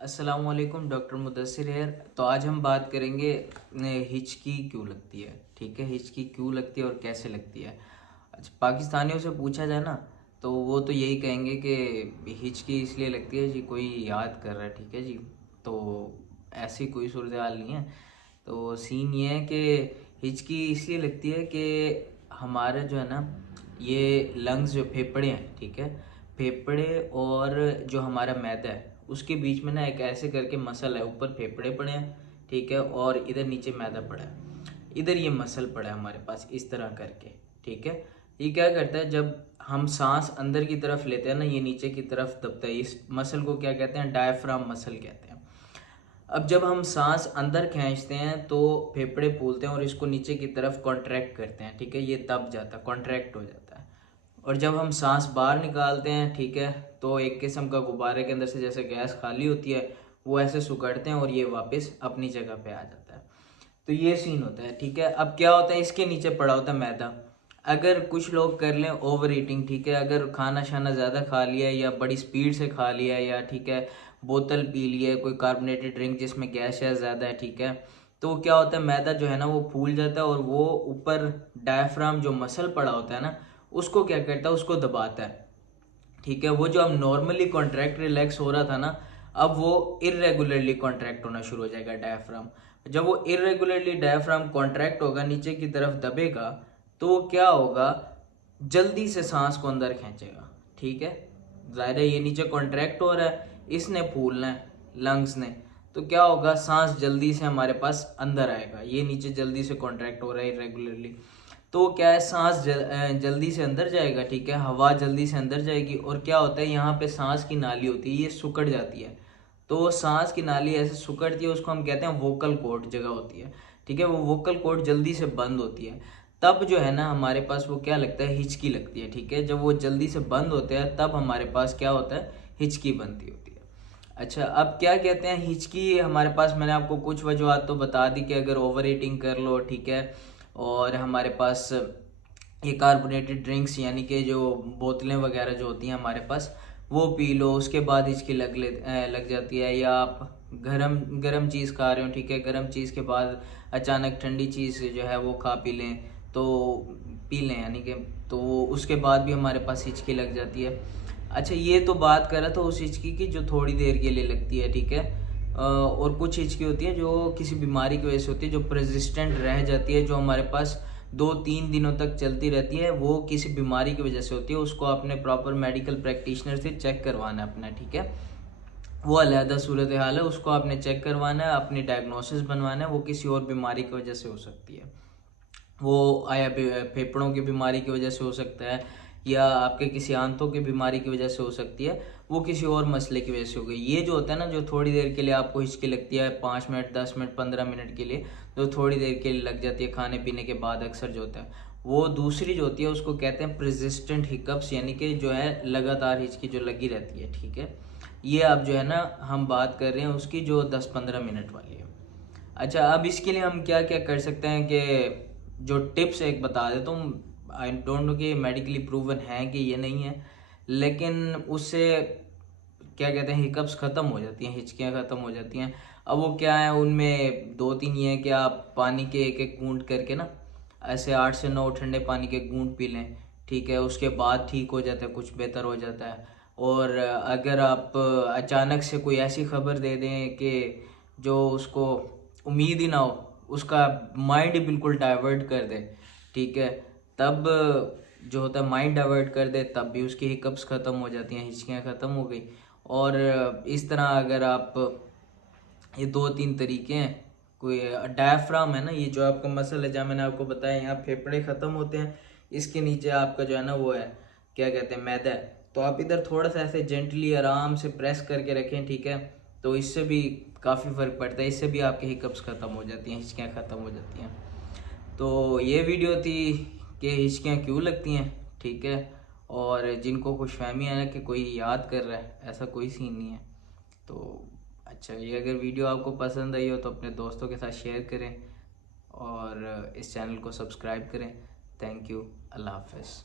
अस्सलाम वालेकुम, डॉक्टर मुदस्सिर है। तो आज हम बात करेंगे हिचकी क्यों लगती है। ठीक है, हिचकी क्यों लगती है और कैसे लगती है। अच्छा, पाकिस्तानियों से पूछा जाए ना तो वो तो यही कहेंगे कि हिचकी इसलिए लगती है जी कोई याद कर रहा है। ठीक है जी, तो ऐसी कोई सूरत हाल नहीं है। तो सीन ये है कि हिचकी इसलिए लगती है कि हमारा जो है ना ये लंग्स जो फेफड़े हैं, ठीक है, फेफड़े और जो हमारा मैदा है उसके बीच में ना एक ऐसे करके मसल है। ऊपर फेफड़े पड़े हैं, ठीक है, और इधर नीचे मैदा पड़ा है। इधर ये मसल पड़ा है हमारे पास इस तरह करके। ठीक है, ये क्या करता है, जब हम सांस अंदर की तरफ लेते हैं ना ये नीचे की तरफ दबता है। इस मसल को क्या कहते हैं, डायफ्राम मसल कहते हैं। अब जब हम सांस अंदर खींचते हैं तो फेफड़े फूलते हैं और इसको नीचे की तरफ कॉन्ट्रैक्ट करते हैं। ठीक है, ये दब जाता है, कॉन्ट्रैक्ट हो जाता है। और जब हम सांस बाहर निकालते हैं, ठीक है, तो एक किस्म का गुब्बारे के अंदर से जैसे गैस खाली होती है वो ऐसे सुकड़ते हैं और ये वापस अपनी जगह पे आ जाता है। तो ये सीन होता है। ठीक है, अब क्या होता है, इसके नीचे पड़ा होता है मैदा। अगर कुछ लोग कर लें ओवर ईटिंग, ठीक है, अगर खाना शाना ज़्यादा खा लिया है या बड़ी स्पीड से खा लिया है या ठीक है बोतल पी ली है कोई कार्बोनेटेड ड्रिंक जिसमें गैस है ज़्यादा है, ठीक है, तो क्या होता है मैदा जो है ना वो फूल जाता है और वो ऊपर डायफ्राम जो मसल पड़ा होता है ना उसको क्या करता है, उसको दबाता है। ठीक है, वो जो अब नॉर्मली कॉन्ट्रैक्ट रिलैक्स हो रहा था ना अब वो इरेगुलरली कॉन्ट्रैक्ट होना शुरू हो जाएगा डायफ्राम। जब वो इरेगुलरली डायफ्राम कॉन्ट्रैक्ट होगा, नीचे की तरफ दबेगा, तो क्या होगा, जल्दी से सांस को अंदर खींचेगा। ठीक है, जाहिर है ये नीचे कॉन्ट्रैक्ट हो रहा है, इसने फूलना है लंग्स ने, तो क्या होगा, सांस जल्दी से हमारे पास अंदर आएगा। ये नीचे जल्दी से कॉन्ट्रैक्ट हो रहा है इरेगुलरली, तो क्या है सांस जल्दी से अंदर जाएगा। ठीक है, हवा जल्दी से अंदर जाएगी और क्या होता है यहाँ पे सांस की नाली होती है, ये सुकड़ जाती है। तो सांस की नाली ऐसे सुकड़ती है, उसको हम कहते हैं वोकल कॉर्ड जगह होती है। ठीक है, वो वोकल कॉर्ड जल्दी से बंद होती है, तब जो है ना हमारे पास वो क्या लगता है, हिचकी लगती है। ठीक है, जब वो जल्दी से बंद होते हैं तब हमारे पास क्या होता है, हिचकी बनती होती है। अच्छा, अब क्या कहते हैं हिचकी हमारे पास, मैंने आपको कुछ वजूहत तो बता दी कि अगर ओवर ईटिंग कर लो, ठीक है, और हमारे पास ये कार्बोनेटेड ड्रिंक्स यानी कि जो बोतलें वगैरह जो होती हैं हमारे पास वो पी लो, उसके बाद हिचकी लग जाती है। या आप गरम गरम चीज़ खा रहे हो, ठीक है, गरम चीज़ के बाद अचानक ठंडी चीज़ जो है वो खा पी लें, तो पी लें यानी कि, तो उसके बाद भी हमारे पास हिचकी लग जाती है। अच्छा, ये तो बात कर रहा था उस हिचकी की जो थोड़ी देर के लिए लगती है। ठीक है, और कुछ हिचकी होती है जो किसी बीमारी की वजह से होती है, जो परसिस्टेंट रह जाती है, जो हमारे पास 2-3 दिनों तक चलती रहती है, वो किसी बीमारी की वजह से होती है। उसको आपने प्रॉपर मेडिकल प्रैक्टिशनर से चेक करवाना है अपना। ठीक है, वो अलहदा सूरत हाल है, उसको आपने चेक करवाना है, अपनी डायग्नोसिस बनवाना है। वो किसी और बीमारी की वजह से हो सकती है, वो आया फेफड़ों की बीमारी की वजह से हो सकता है या आपके किसी आंतों की बीमारी की वजह से हो सकती है, वो किसी और मसले की वजह से हो गई। ये जो होता है ना जो थोड़ी देर के लिए आपको हिचकी लगती है, 5 मिनट 10 मिनट 15 मिनट के लिए, जो थोड़ी देर के लिए लग जाती है खाने पीने के बाद अक्सर जो होता है, वो दूसरी जो होती है उसको कहते हैं प्रेसिस्टेंट हिकअप्स, यानी कि जो है लगातार हिचकी जो लगी रहती है। ठीक है, ये अब जो है ना हम बात कर रहे हैं उसकी जो 10-15 मिनट वाली है। अच्छा, अब इसके लिए हम क्या क्या कर सकते हैं कि जो टिप्स एक बता देता हूँ। आई डोंट नो कि मेडिकली प्रूवन है कि ये नहीं है, लेकिन उससे क्या कहते हैं हिकअप्स ख़त्म हो जाती हैं, हिचकियाँ ख़त्म हो जाती हैं। अब वो क्या है, उनमें 2-3 ये है कि आप पानी के एक एक घूंट करके ना ऐसे 8 से 9 ठंडे पानी के घूंट पी लें। ठीक है, उसके बाद ठीक हो जाता है, कुछ बेहतर हो जाता है। और अगर आप अचानक से कोई ऐसी खबर दे दें कि जो उसको उम्मीद ही ना हो, उसका माइंड ही बिल्कुल डाइवर्ट कर दे, ठीक है, तब जो होता है माइंड डाइवर्ट कर दे तब भी उसकी हिकअप्स ख़त्म हो जाती हैं, हिचकियाँ ख़त्म हो गई। और इस तरह अगर आप, ये 2-3 तरीके हैं। कोई डायफ्राम है ना, ये जो आपका मसल है जहाँ मैंने आपको बताया यहाँ फेफड़े ख़त्म होते हैं, इसके नीचे आपका जो है ना वो है क्या कहते हैं, मैदा है। तो आप इधर थोड़ा सा ऐसे जेंटली आराम से प्रेस करके रखें, ठीक है, तो इससे भी काफ़ी फ़र्क पड़ता है, इससे भी आपकी हिकअप्स ख़त्म हो जाती हैं, हिचकियाँ ख़त्म हो जाती हैं। तो ये वीडियो थी कि हिचकियाँ क्यों लगती हैं। ठीक है, और जिनको खुशफहमी है ना कि कोई याद कर रहा है, ऐसा कोई सीन नहीं है। तो अच्छा, ये अगर वीडियो आपको पसंद आई हो तो अपने दोस्तों के साथ शेयर करें और इस चैनल को सब्सक्राइब करें। थैंक यू, अल्लाह हाफ़िज़।